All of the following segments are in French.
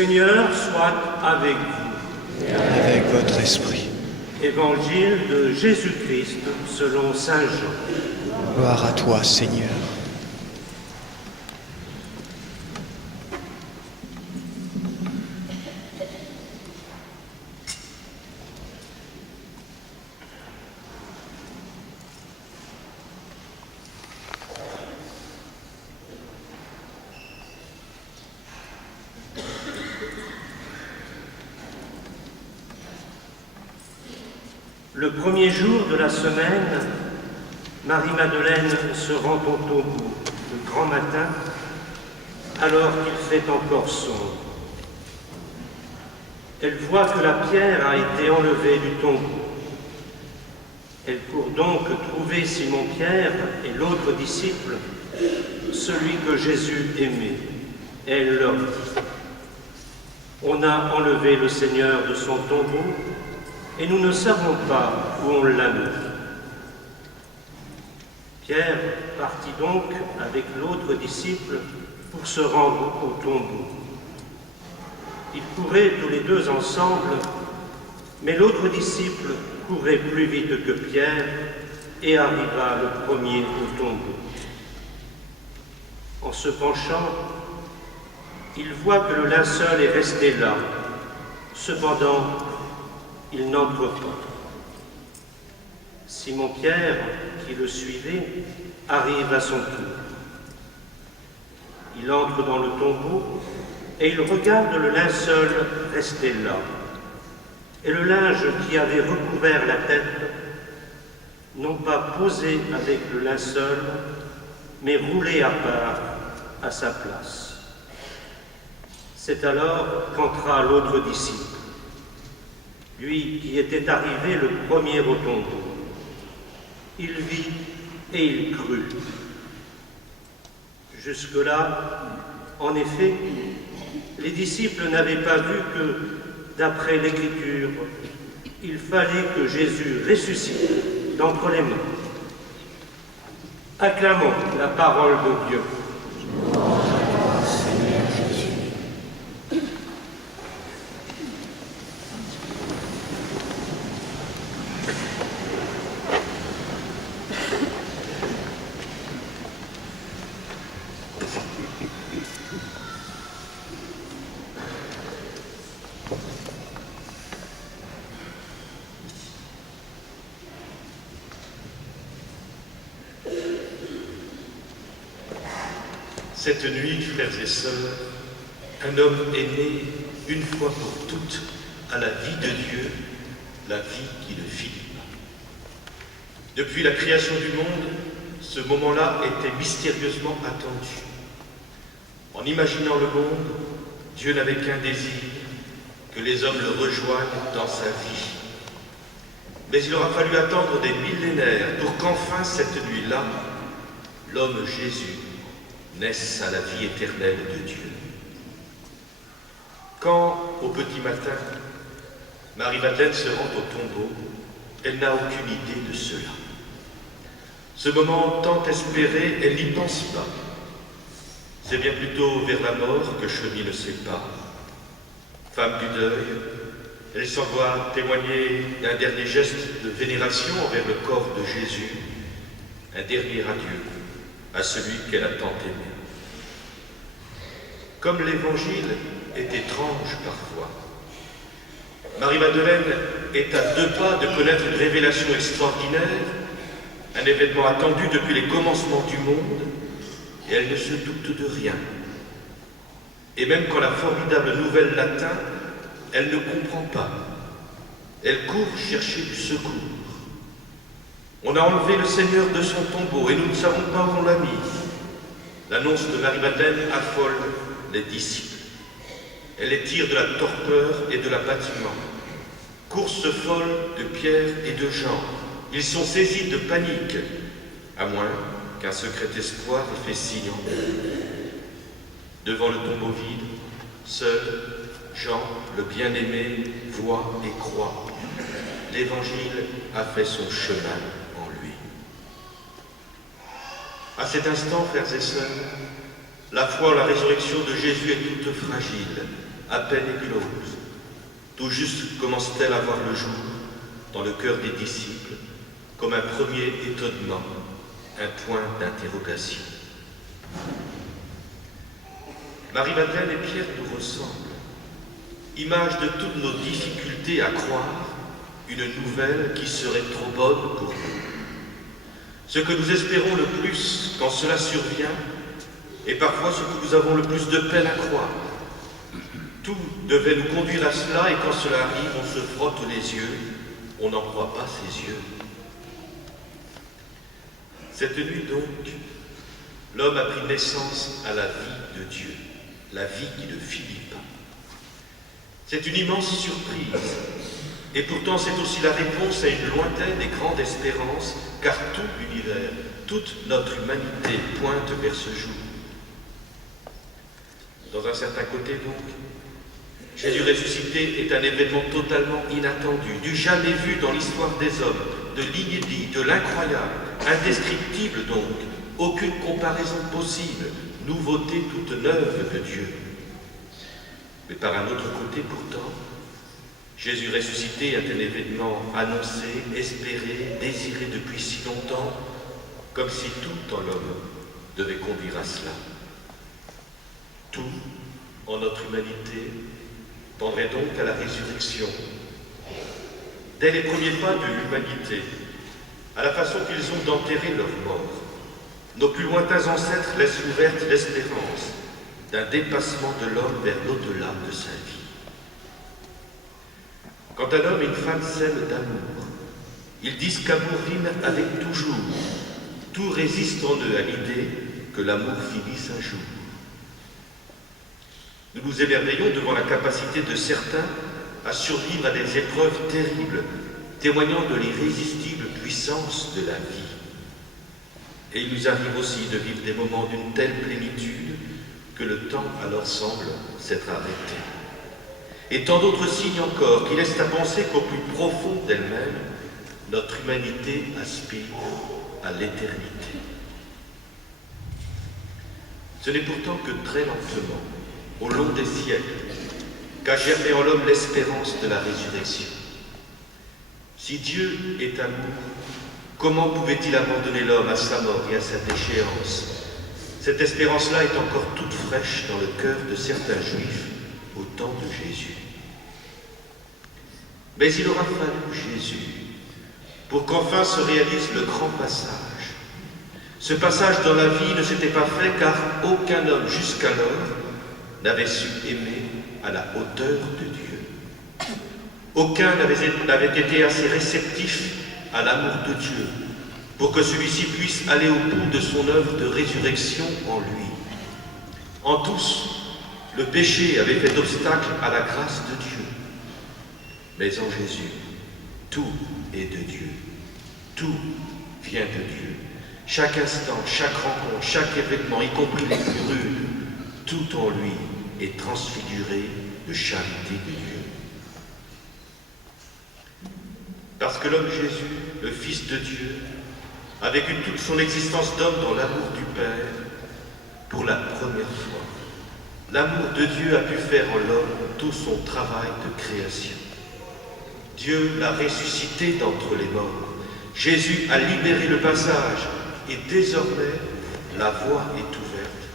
Seigneur soit avec vous. Et avec votre esprit. Évangile de Jésus-Christ selon saint Jean. Gloire à toi, Seigneur. Le premier jour de la semaine, Marie-Madeleine se rend au tombeau le grand matin, alors qu'il fait encore sombre. Elle voit que la pierre a été enlevée du tombeau. Elle court donc trouver Simon-Pierre et l'autre disciple, celui que Jésus aimait. Elle leur dit : « On a enlevé le Seigneur de son tombeau, et nous ne savons pas où on l'a mis. » Pierre partit donc avec l'autre disciple pour se rendre au tombeau. Ils couraient tous les deux ensemble, mais l'autre disciple courait plus vite que Pierre et arriva le premier au tombeau. En se penchant, il voit que le linceul est resté là. Cependant, il n'entre pas. Simon-Pierre, qui le suivait, arrive à son tour. Il entre dans le tombeau et il regarde le linceul resté là. Et le linge qui avait recouvert la tête, non pas posé avec le linceul, mais roulé à part à sa place. C'est alors qu'entra l'autre disciple, lui qui était arrivé le premier au tombeau. Il vit et il crut. Jusque-là, en effet, les disciples n'avaient pas vu que, d'après l'Écriture, il fallait que Jésus ressuscite d'entre les morts. Acclamons la parole de Dieu. Seigneur Jésus. Cette nuit, frères et sœurs, un homme est né une fois pour toutes à la vie de Dieu, la vie qui ne finit pas. Depuis la création du monde, ce moment-là était mystérieusement attendu. En imaginant le monde, Dieu n'avait qu'un désir, que les hommes le rejoignent dans sa vie. Mais il aura fallu attendre des millénaires pour qu'enfin cette nuit-là, l'homme Jésus naisse à la vie éternelle de Dieu. Quand, au petit matin, Marie-Madeleine se rend au tombeau, elle n'a aucune idée de cela. Ce moment tant espéré, elle n'y pense pas. C'est bien plutôt vers la mort que cheminent ses pas. Femme du deuil, elle s'envoie témoigner d'un dernier geste de vénération envers le corps de Jésus, un dernier adieu à celui qu'elle a tant aimé. Comme l'Évangile est étrange parfois, Marie-Madeleine est à 2 pas de connaître une révélation extraordinaire, un événement attendu depuis les commencements du monde, et elle ne se doute de rien. Et même quand la formidable nouvelle l'atteint, elle ne comprend pas. Elle court chercher du secours. On a enlevé le Seigneur de son tombeau et nous ne savons pas où on l'a mis. L'annonce de Marie-Madeleine affole les disciples. Elle les tire de la torpeur et de l'abattement. Course folle de Pierre et de Jean. Ils sont saisis de panique, à moins qu'un secret espoir ait fait signe en eux. Devant le tombeau vide, seul, Jean, le bien-aimé, voit et croit. L'Évangile a fait son chemin en lui. À cet instant, frères et sœurs, la foi en la résurrection de Jésus est toute fragile, à peine éclose, tout juste commence-t-elle à voir le jour dans le cœur des disciples comme un premier étonnement, un point d'interrogation. Marie-Madeleine et Pierre nous ressemblent, image de toutes nos difficultés à croire une nouvelle qui serait trop bonne pour nous. Ce que nous espérons le plus quand cela survient est parfois ce que nous avons le plus de peine à croire. Tout devait nous conduire à cela et quand cela arrive, on se frotte les yeux, on n'en croit pas ses yeux. Cette nuit donc, l'homme a pris naissance à la vie de Dieu, la vie qui ne finit pas. C'est une immense surprise, et pourtant c'est aussi la réponse à une lointaine et grande espérance, car tout l'univers, toute notre humanité pointe vers ce jour. Dans un certain côté donc, Jésus ressuscité est un événement totalement inattendu, du jamais vu dans l'histoire des hommes, de l'inédit, de l'incroyable, indescriptible donc, aucune comparaison possible, nouveauté toute neuve de Dieu. Mais par un autre côté pourtant, Jésus ressuscité est un événement annoncé, espéré, désiré depuis si longtemps, comme si tout en l'homme devait conduire à cela. Tout en notre humanité tendrait donc à la résurrection. Dès les premiers pas de l'humanité, à la façon qu'ils ont d'enterrer leur mort, nos plus lointains ancêtres laissent ouverte l'espérance d'un dépassement de l'homme vers l'au-delà de sa vie. Quand un homme et une femme s'aiment d'amour, ils disent qu'amour rime avec toujours. Tout résiste en eux à l'idée que l'amour finisse un jour. Nous nous émerveillons devant la capacité de certains à survivre à des épreuves terribles, témoignant de l'irrésistible puissance de la vie. Et il nous arrive aussi de vivre des moments d'une telle plénitude que le temps alors semble s'être arrêté. Et tant d'autres signes encore qui laissent à penser qu'au plus profond d'elle-même, notre humanité aspire à l'éternité. Ce n'est pourtant que très lentement, au long des siècles, qu'a germé en l'homme l'espérance de la résurrection. Si Dieu est amour, comment pouvait-il abandonner l'homme à sa mort et à sa déchéance? Cette espérance-là est encore toute fraîche dans le cœur de certains juifs au temps de Jésus. Mais il aura fallu Jésus pour qu'enfin se réalise le grand passage. Ce passage dans la vie ne s'était pas fait car aucun homme jusqu'alors n'avait su aimer à la hauteur de Dieu. Aucun n'avait été assez réceptif à l'amour de Dieu pour que celui-ci puisse aller au bout de son œuvre de résurrection en lui. En tous, le péché avait fait obstacle à la grâce de Dieu. Mais en Jésus, tout est de Dieu. Tout vient de Dieu. Chaque instant, chaque rencontre, chaque événement, y compris les plus rudes, tout en lui est transfiguré de charité de Dieu. Parce que l'homme Jésus, le Fils de Dieu, a vécu toute son existence d'homme dans l'amour du Père, pour la première fois, l'amour de Dieu a pu faire en l'homme tout son travail de création. Dieu l'a ressuscité d'entre les morts. Jésus a libéré le passage et désormais la voie est ouverte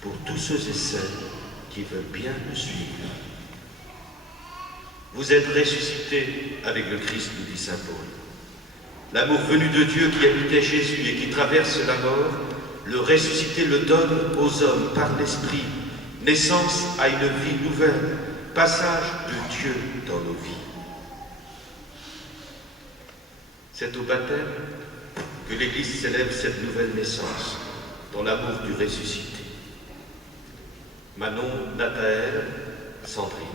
pour tous ceux et celles qui veulent bien le suivre. Vous êtes ressuscités avec le Christ, nous dit saint Paul. L'amour venu de Dieu qui habitait Jésus et qui traverse la mort, le ressuscité le donne aux hommes par l'Esprit, naissance à une vie nouvelle, passage de Dieu dans nos vies. C'est au baptême que l'Église célèbre cette nouvelle naissance, dans l'amour du ressuscité. Manon, Nathaël, Sandrine,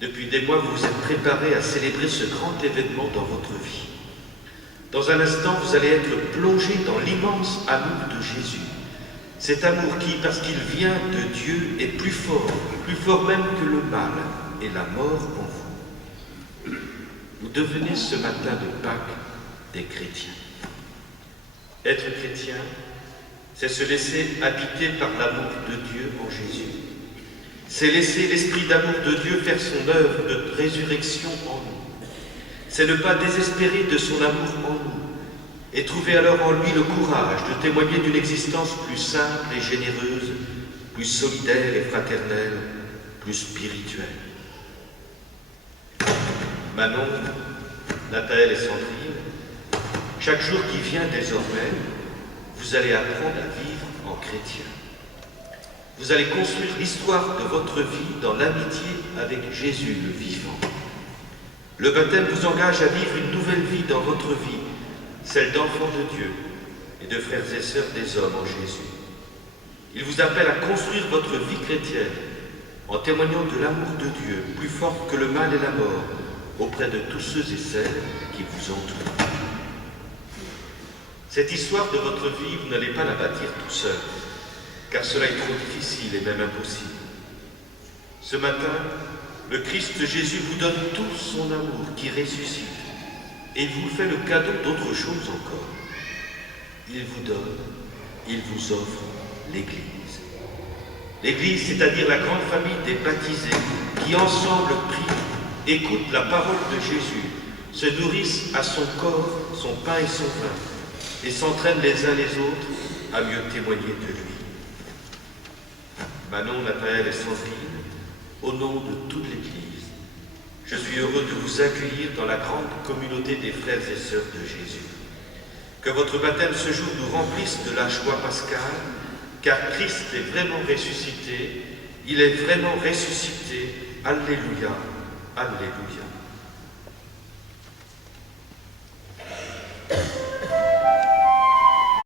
depuis des mois, vous vous êtes préparés à célébrer ce grand événement dans votre vie. Dans un instant, vous allez être plongés dans l'immense amour de Jésus. Cet amour qui, parce qu'il vient de Dieu, est plus fort même que le mal et la mort en vous. Vous devenez ce matin de Pâques des chrétiens. Être chrétien, c'est se laisser habiter par l'amour de Dieu en Jésus. c'est laisser l'esprit d'amour de Dieu faire son œuvre de résurrection en nous. C'est ne pas désespérer de son amour en nous et trouver alors en lui le courage de témoigner d'une existence plus simple et généreuse, plus solidaire et fraternelle, plus spirituelle. Manon, Nathaël et Sandrine, chaque jour qui vient désormais, vous allez apprendre à vivre en chrétien. Vous allez construire l'histoire de votre vie dans l'amitié avec Jésus le vivant. Le baptême vous engage à vivre une nouvelle vie dans votre vie, celle d'enfants de Dieu et de frères et sœurs des hommes en Jésus. Il vous appelle à construire votre vie chrétienne en témoignant de l'amour de Dieu, plus fort que le mal et la mort, auprès de tous ceux et celles qui vous entourent. Cette histoire de votre vie, vous n'allez pas la bâtir tout seul, car cela est trop difficile et même impossible. Ce matin, le Christ Jésus vous donne tout son amour qui ressuscite, et il vous fait le cadeau d'autre chose encore. Il vous donne, il vous offre l'Église. L'Église, c'est-à-dire la grande famille des baptisés, qui ensemble prient, écoutent la parole de Jésus, se nourrissent à son corps, son pain et son vin, et s'entraînent les uns les autres à mieux témoigner de lui. Manon, Nathaël et Sandrine, au nom de toute l'Église, je suis heureux de vous accueillir dans la grande communauté des frères et sœurs de Jésus. Que votre baptême ce jour nous remplisse de la joie pascale, car Christ est vraiment ressuscité, il est vraiment ressuscité. Alléluia, Alléluia.